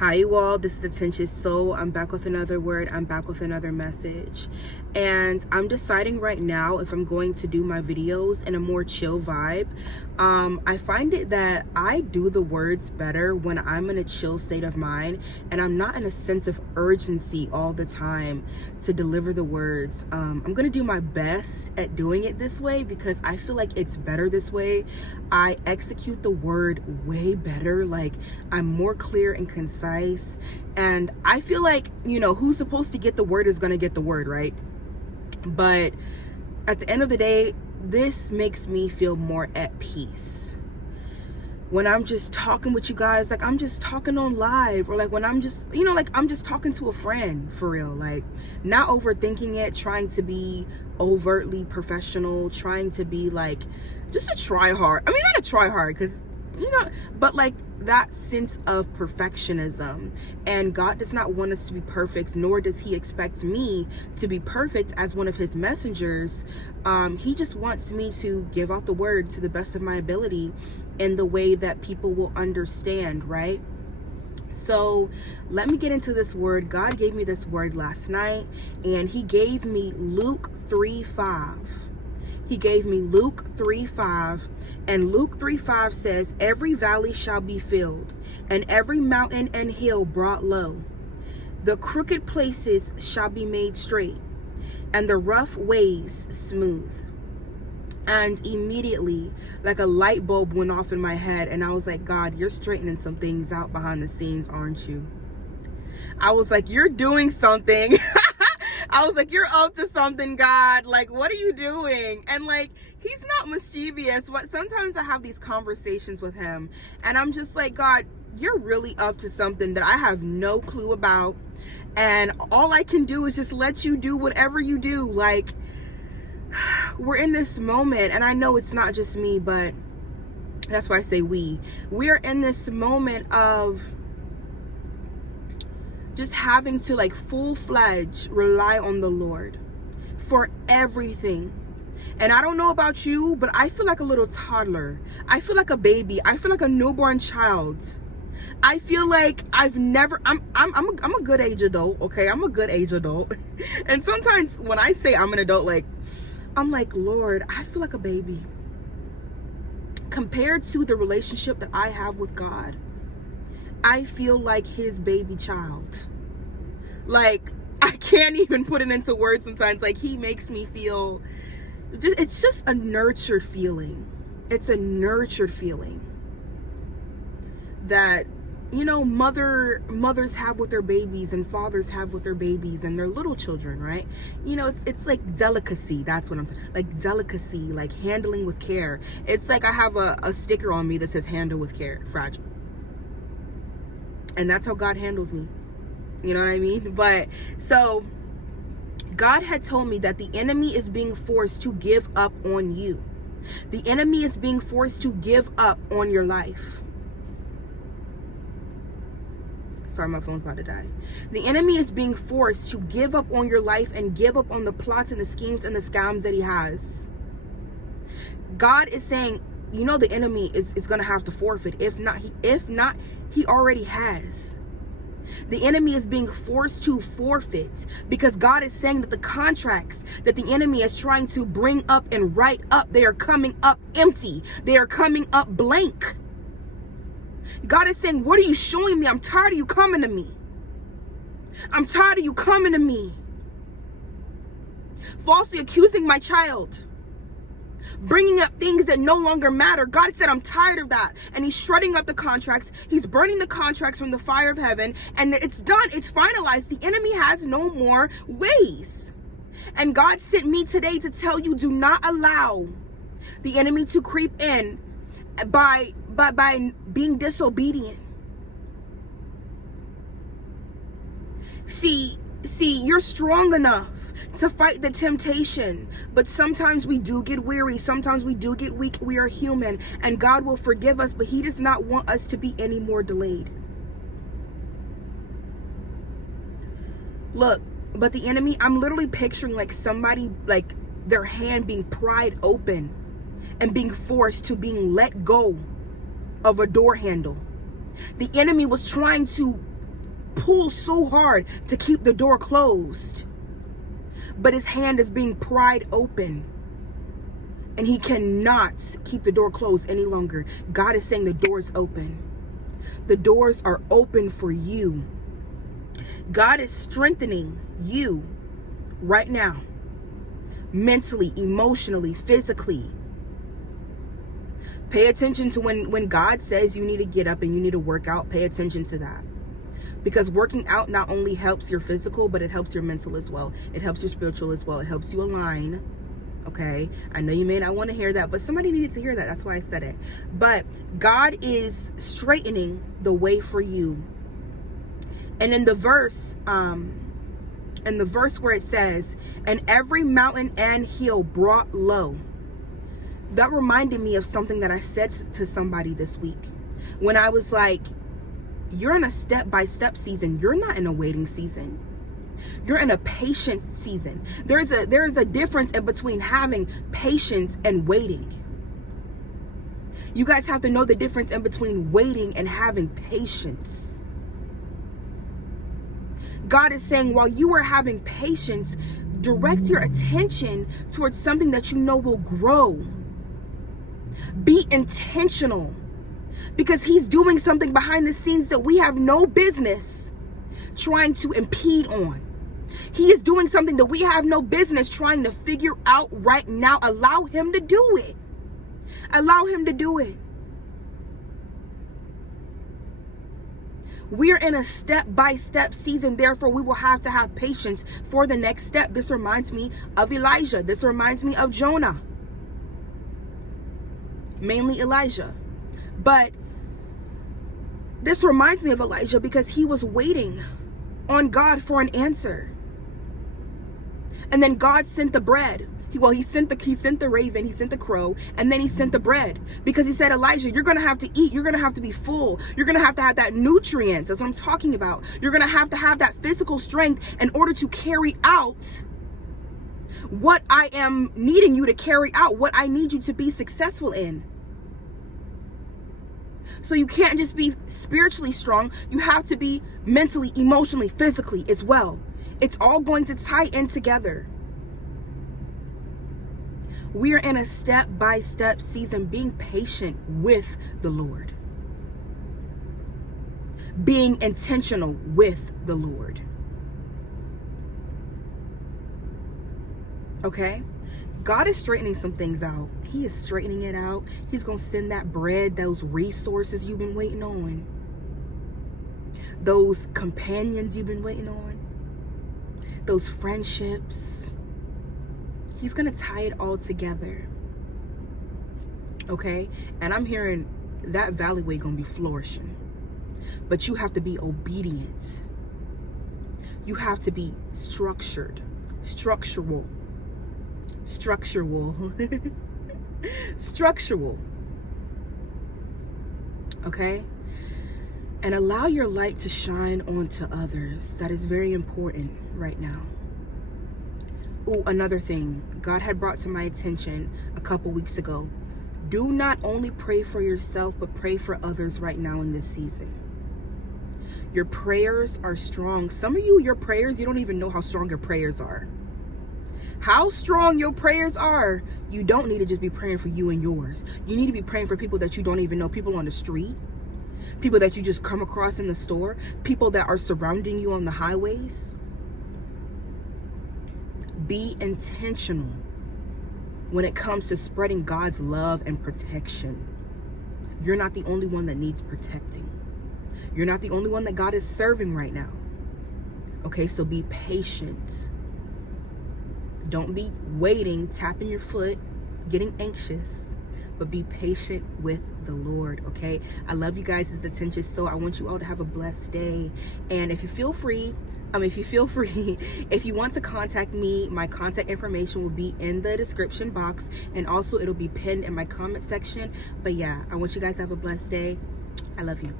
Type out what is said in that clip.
Hi you all, this is the Tencious Soul. I'm back with another word. I'm back with another message. And I'm deciding right now if I'm going to do my videos in a more chill vibe. I find it that I do the words better when I'm in a chill state of mind and I'm not in a sense of urgency all the time to deliver the words. I'm going to do my best at doing it this way because I feel like it's better this way. I execute the word way better. Like, I'm more clear and concise. And I feel like, who's supposed to get the word is going to get the word, right? But at the end of the day, this makes me feel more at peace. When I'm just talking with you guys, like I'm just talking on live, or like when I'm just, like I'm just talking to a friend for real, like not overthinking it, trying to be overtly professional, trying to be like just a try hard. I mean, not a try hard because, but like that sense of perfectionism. And God does not want us to be perfect, nor does he expect me to be perfect as one of his messengers. He just wants me to give out the word to the best of my ability in the way that people will understand, right? So let me get into this word. God gave me this word last night, and he gave me Luke 3:5. He gave me Luke 3:5, and Luke 3:5 says, "Every valley shall be filled, and every mountain and hill brought low. The crooked places shall be made straight, and the rough ways smooth." And immediately, like a light bulb went off in my head, and I was like, God, you're straightening some things out behind the scenes, aren't you? I was like, you're doing something. I was like, you're up to something, God. Like, what are you doing? And like, he's not mischievous, but sometimes I have these conversations with him, and I'm just like, God, you're really up to something that I have no clue about. And all I can do is just let you do whatever you do. Like, we're in this moment, and I know it's not just me, but that's why I say we are in this moment of just having to like full-fledged rely on the Lord for everything. And I don't know about you, but I feel like a little toddler. I feel like a baby. I feel like a newborn child. I feel like I'm a good age adult, okay? I'm a good age adult. And sometimes when I say I'm an adult, like, I'm like, Lord, I feel like a baby compared to the relationship that I have with God. I feel like his baby child. Like, I can't even put it into words sometimes. Like, he makes me feel, it's just a nurtured feeling. It's a nurtured feeling that, mothers have with their babies, and fathers have with their babies and their little children, right? It's like delicacy. That's what I'm saying. Like delicacy, like handling with care. It's like I have a sticker on me that says handle with care, fragile. And that's how God handles me. You know what I mean? But so God had told me that the enemy is being forced to give up on you. The enemy is being forced to give up on your life. Sorry, my phone's about to die. The enemy is being forced to give up on your life and give up on the plots and the schemes and the scams that he has. God is saying, the enemy is going to have to forfeit. If not, he already has. The enemy is being forced to forfeit because God is saying that the contracts that the enemy is trying to bring up and write up, they are coming up empty. They are coming up blank. God is saying, what are you showing me? I'm tired of you coming to me. I'm tired of you coming to me. Falsely accusing my child. Bringing up things that no longer matter. God said, I'm tired of that. And he's shredding up the contracts. He's burning the contracts from the fire of heaven. And it's done. It's finalized. The enemy has no more ways. And God sent me today to tell you, do not allow the enemy to creep in by being disobedient. See, you're strong enough to fight the temptation, but sometimes we do get weary. Sometimes we do get weak. We are human, and God will forgive us, but he does not want us to be any more delayed. Look, but the enemy, I'm literally picturing like somebody, like their hand being pried open and being forced to being let go of a door handle. The enemy was trying to pulls so hard to keep the door closed, but his hand is being pried open and he cannot keep the door closed any longer. God is saying the door is open. The doors are open for you. God is strengthening you right now, mentally, emotionally, physically. Pay attention to when God says you need to get up and you need to work out. Pay attention to that. Because working out not only helps your physical, but it helps your mental as well. It helps your spiritual as well. It helps you align. Okay? I know you may not want to hear that, but somebody needed to hear that. That's why I said it. But God is straightening the way for you. And in the verse where it says, and every mountain and hill brought low, that reminded me of something that I said to somebody this week. When I was like, you're in a step-by-step season. You're not in a waiting season. You're in a patience season. There is a difference in between having patience and waiting. You guys have to know the difference in between waiting and having patience. God is saying, while you are having patience, direct your attention towards something that you know will grow. Be intentional, because he's doing something behind the scenes that we have no business trying to impede on. He is doing something that we have no business trying to figure out right now. Allow him to do it. Allow him to do it. We're in a step-by-step season. Therefore, we will have to have patience for the next step. This reminds me of Elijah. This reminds me of Jonah. Mainly Elijah. But this reminds me of Elijah because he was waiting on God for an answer. And then God sent the bread. He sent the raven, he sent the crow, and then he sent the bread. Because he said, Elijah, you're going to have to eat. You're going to have to be full. You're going to have that nutrients. That's what I'm talking about. You're going to have that physical strength in order to carry out what I am needing you to carry out, what I need you to be successful in. So you can't just be spiritually strong. You have to be mentally, emotionally, physically as well. It's all going to tie in together. We are in a step-by-step season, being patient with the Lord. Being intentional with the Lord. Okay? God is straightening some things out. He is straightening it out. He's going to send that bread, those resources you've been waiting on. Those companions you've been waiting on. Those friendships. He's going to tie it all together. Okay? And I'm hearing that valleyway going to be flourishing. But you have to be obedient. You have to be structured. Structural. Okay? And allow your light to shine onto others. That is very important right now. Oh, another thing God had brought to my attention a couple weeks ago. Do not only pray for yourself, but pray for others right now in this season. Your prayers are strong. Some of you, your prayers, you don't even know how strong your prayers are. How strong your prayers are. You don't need to just be praying for you and yours. You need to be praying for people that you don't even know. People on the street. People that you just come across in the store. People that are surrounding you on the highways. Be intentional when it comes to spreading God's love and protection. You're not the only one that needs protecting. You're not the only one that God is serving right now. Okay, so be patient. Don't be waiting, tapping your foot, getting anxious, but be patient with the Lord, okay? I love you guys' attention, so I want you all to have a blessed day. And if you feel free, if you want to contact me, my contact information will be in the description box, and also it'll be pinned in my comment section. But yeah, I want you guys to have a blessed day. I love you.